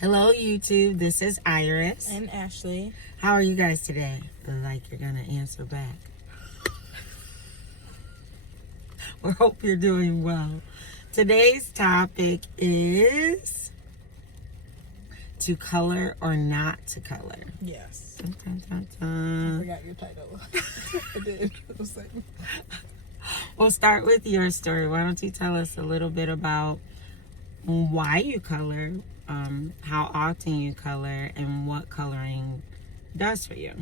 Hello, YouTube. This is Iris. And Ashley. How are you guys today? Like you're going to answer back. We hope you're doing well. Today's topic is to color or not to color. Yes. Dun, dun, dun, I dun. forgot your title. I did. It was like... We'll start with your story. Why don't you tell us a little bit about why you color, how often you color, and what coloring does for you.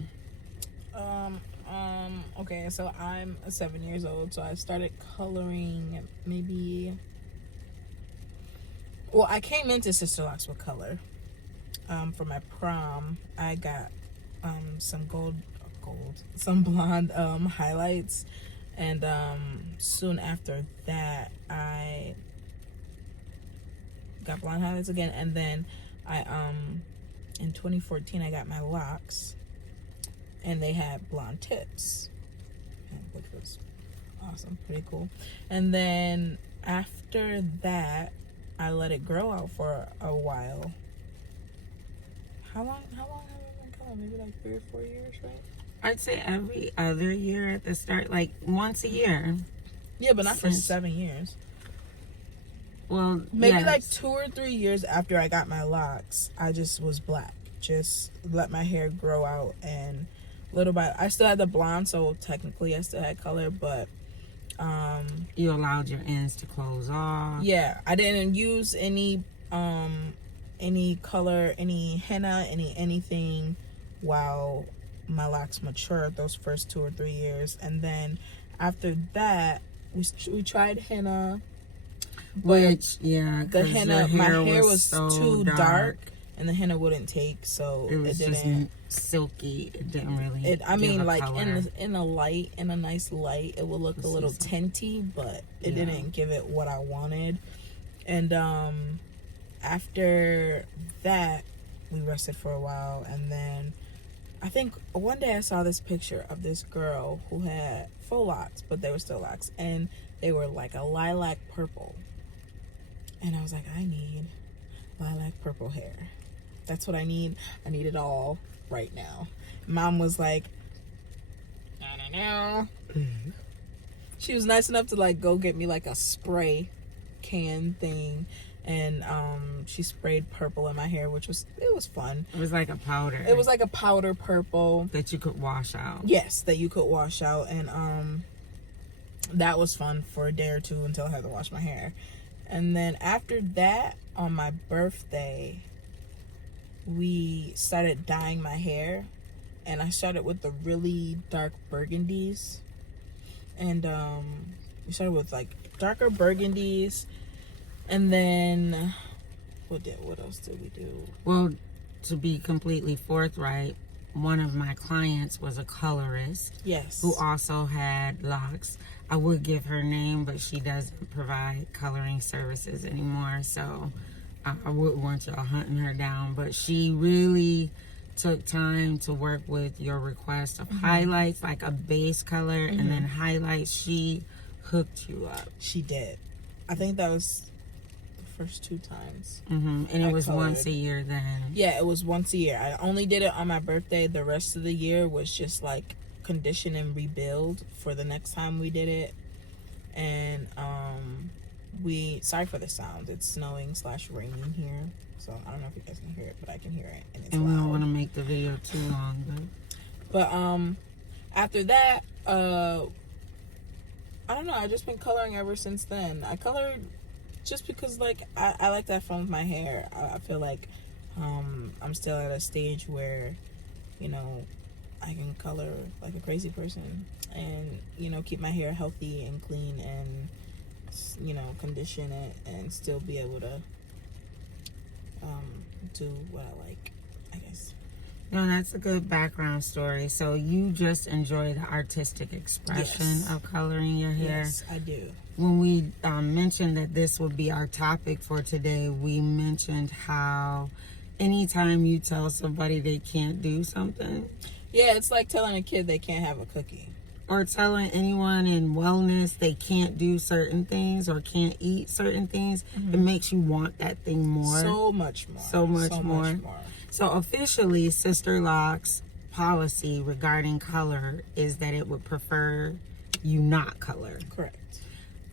Okay, so I'm 7 years old, so I started coloring maybe... Well, I came into Sister Locks with color. For my prom, I got some some blonde highlights, and soon after that, I got blonde highlights again, and then I in 2014 I got my locks, and they had blonde tips, which was awesome, pretty cool. And then after that, I let it grow out for a while. How long have I been coloring? Maybe like 3 or 4 years, right? I'd say every other year at the start, like once a year. Yeah, but not for 7 years. Well, Maybe yes. like 2 or 3 years after I got my locks, I just was black. Just let my hair grow out, and little by I still had the blonde, so technically I still had color, but You allowed your ends to close off. yeah, I didn't use any color, any henna, anything while my locks matured those first 2 or 3 years. And then after that, we tried henna, Which, yeah, the henna, my hair was so too dark, and the henna wouldn't take, so It was just didn't. silky. It didn't really. I mean, give a like color. in a nice light, it would look a little tinty, but it didn't give it what I wanted. And after that, we rested for a while, and then I think one day I saw this picture of this girl who had full locks, but they were still locks, and they were like a lilac purple. And I was like, I need lilac purple hair. That's what I need. I need it all right now. Mom was like, I don't know. She was nice enough to like go get me like a spray can thing, and she sprayed purple in my hair, which was fun. It was like a powder. It was like a powder purple that you could wash out. Yes, that you could wash out, and that was fun for a day or two until I had to wash my hair. And then after that, on my birthday, we started dyeing my hair, and I started with the really dark burgundies, and we started with like darker burgundies, and then what else did we do? Well, to be completely forthright, one of my clients was a colorist. Yes. Who also had locks. I would give her name, but she doesn't provide coloring services anymore, so I wouldn't want y'all hunting her down. But she really took time to work with your request of highlights, like a base color, and then highlights. She hooked you up. She did. I think that was the first 2 times. And it was colored once a year then. Yeah, it was once a year. I only did it on my birthday. The rest of the year was just like condition and rebuild for the next time we did it. And sorry for the sound. It's snowing / raining here, so I don't know if you guys can hear it, but I can hear it, and it's And loud. we don't want to make the video too long, But after that, I don't know, I've just been coloring ever since then. I colored just because like I like to have fun with my hair. I feel like I'm still at a stage where, you know, I can color like a crazy person, and, you know, keep my hair healthy and clean, and, you know, condition it, and still be able to do what I like, I guess. No, that's a good background story. So you just enjoy the artistic expression of coloring your hair. Yes, I do. When we mentioned that this would be our topic for today, we mentioned how anytime you tell somebody they can't do something, Yeah, it's like telling a kid they can't have a cookie. or telling anyone in wellness they can't do certain things or can't eat certain things, it makes you want that thing more. So much more. So much more. So officially, Sister Locks policy regarding color is that it would prefer you not color. Correct.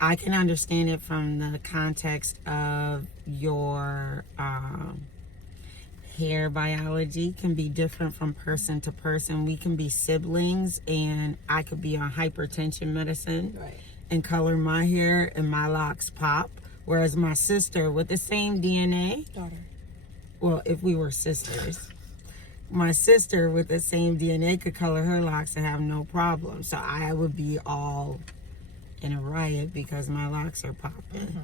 I can understand it from the context of your hair biology can be different from person to person. We can be siblings, and I could be on hypertension medicine Right. and color my hair and my locks pop, whereas my sister with the same DNA, Daughter. well, if we were sisters, my sister with the same DNA could color her locks and have no problem. So I would be all in a riot because my locks are popping.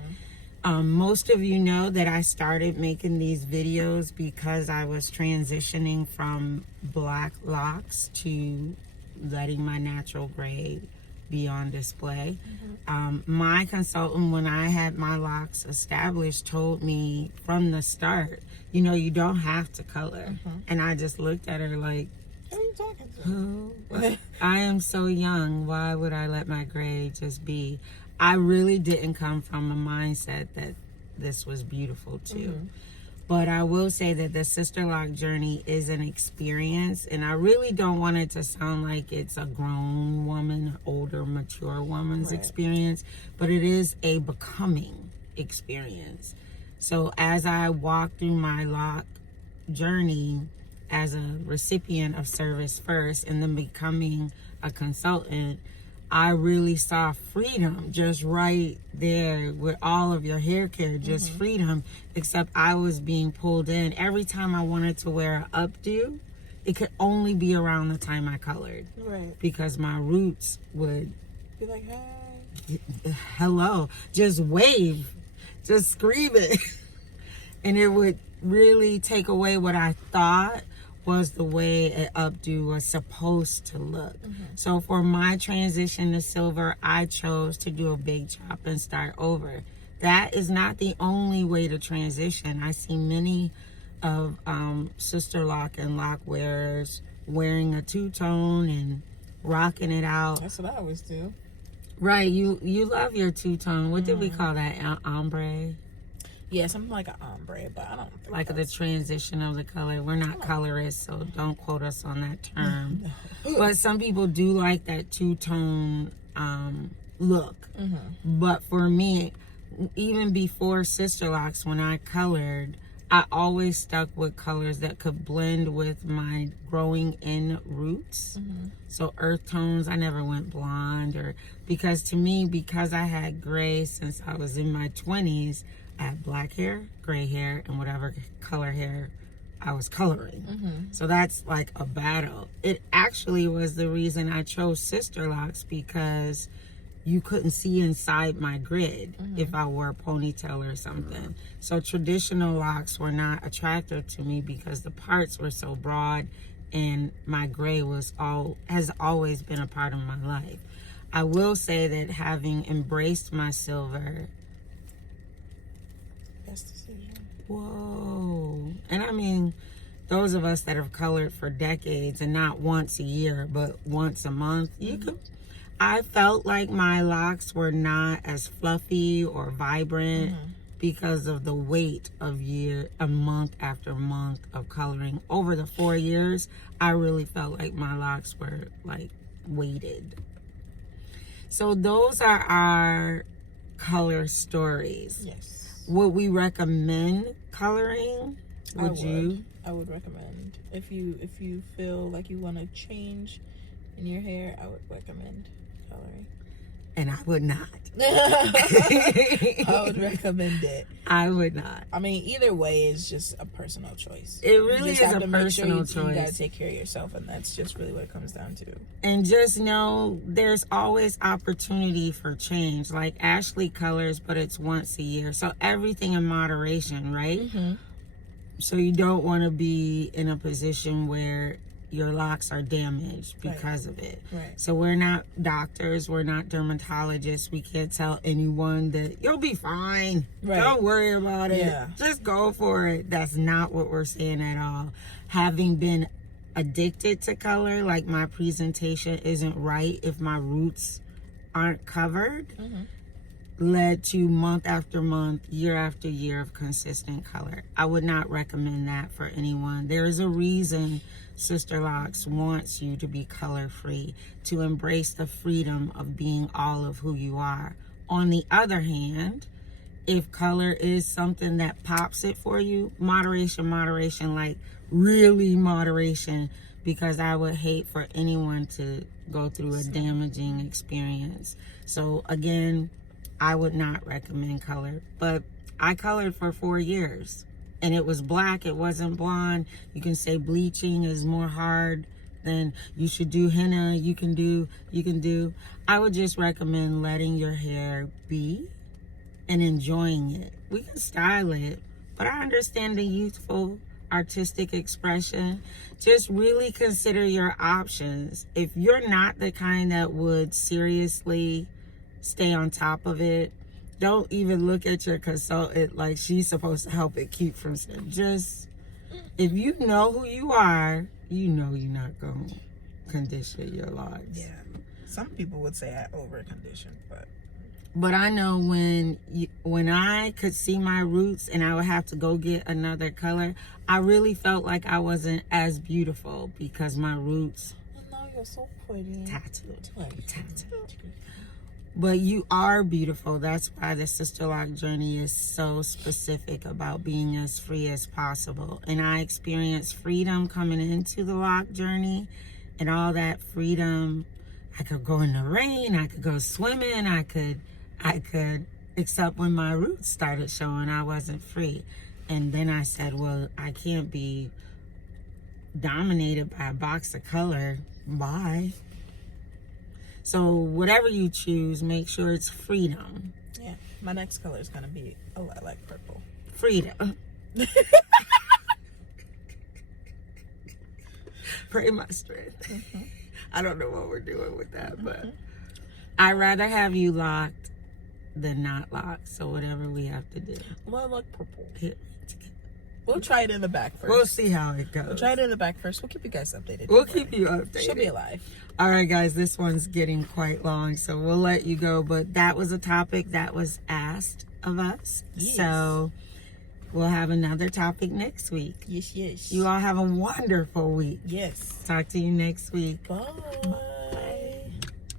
Most of you know that I started making these videos because I was transitioning from black locks to letting my natural gray be on display. My consultant, when I had my locks established, told me from the start, you know, you don't have to color. And I just looked at her like, Who are you talking to? oh, I am so young. Why would I let my gray just be? I really didn't come from a mindset that this was beautiful too. But I will say that the Sister Lock journey is an experience, and I really don't want it to sound like it's a grown woman, older, mature woman's experience, but it is a becoming experience. So as I walk through my lock journey as a recipient of Service First and then becoming a consultant, I really saw freedom just right there with all of your hair care, just freedom, except I was being pulled in. Every time I wanted to wear an updo, it could only be around the time I colored. Right. Because my roots would, Be like, hey. hello, just wave, just scream it. And it would really take away what I thought was the way an updo was supposed to look. So for my transition to silver, I chose to do a big chop and start over. That is not the only way to transition. I see many of Sister Lock and lock wearers wearing a two-tone and rocking it out. That's what I always do. Right, you love your two-tone. What did we call that? Ombre? Yeah, something like an ombre, but I don't think Like the that's... transition of the color. We're not colorists, so don't quote us on that term. But some people do like that two-tone look. But for me, even before Sister Locks, when I colored, I always stuck with colors that could blend with my growing in roots. So earth tones, I never went blonde, or because to me, because I had gray since I was in my 20s, I had black hair, gray hair, and whatever color hair I was coloring. So that's like a battle. It actually was the reason I chose Sister Locks, because you couldn't see inside my grid if I wore a ponytail or something. So traditional locks were not attractive to me because the parts were so broad, and my gray has always been a part of my life. I will say that having embraced my silver, Best decision. whoa. And I mean, those of us that have colored for decades, and not once a year, but once a month, I felt like my locks were not as fluffy or vibrant because of the weight of month after month of coloring. Over the 4 years, I really felt like my locks were like weighted. So those are our color stories. Yes. Would we recommend coloring? I would recommend. If you feel like you want to change in your hair, I would recommend coloring. And I would not. I would recommend it. I would not. I mean, either way is just a personal choice. It really is a personal choice. You gotta choice. take care of yourself, and that's just really what it comes down to. And just know there's always opportunity for change. Like Ashley colors, but it's once a year. So everything in moderation, right? So you don't want to be in a position where your locks are damaged because of it. Right. So we're not doctors, we're not dermatologists. We can't tell anyone that you'll be fine. Right. Don't worry about it. Yeah. Just go for it. That's not what we're saying at all. Having been addicted to color, like my presentation isn't right if my roots aren't covered, led to month after month, year after year of consistent color. I would not recommend that for anyone. There is a reason Sister Locks wants you to be color free, to embrace the freedom of being all of who you are. On the other hand, if color is something that pops it for you, moderation, like really moderation, because I would hate for anyone to go through a damaging experience. So again, I would not recommend color, but I colored for 4 years and it was black. It wasn't blonde. You can say bleaching is more hard than you should do henna. You can do. I would just recommend letting your hair be and enjoying it. We can style it, but I understand the youthful artistic expression. Just really consider your options. If you're not the kind that would seriously stay on top of it, don't even look at your consultant like she's supposed to help it keep from sin. Just, if you know who you are, you know you're not going to condition your locks. Yeah. Some people would say I over conditioned, but I know when I could see my roots and I would have to go get another color, I really felt like I wasn't as beautiful because my roots no, you're so pretty. tattooed. But you are beautiful. That's why the Sister Lock journey is so specific about being as free as possible. And I experienced freedom coming into the lock journey, and all that freedom. I could go in the rain, I could go swimming, I could, except when my roots started showing, I wasn't free. And then I said, well, I can't be dominated by a box of color. Bye. So whatever you choose, make sure it's freedom. Yeah, my next color is gonna be a lilac purple. Freedom. Pray my strength. I don't know what we're doing with that, but I'd rather have you locked than not locked. So whatever we have to do. Lilac purple. Here. We'll try it in the back first. We'll see how it goes. We'll try it in the back first. We'll keep you guys updated. We'll keep you updated. She'll be alive. All right, guys, this one's getting quite long, so we'll let you go. But that was a topic that was asked of us. Yes. So we'll have another topic next week. Yes. You all have a wonderful week. Yes. Talk to you next week. Bye.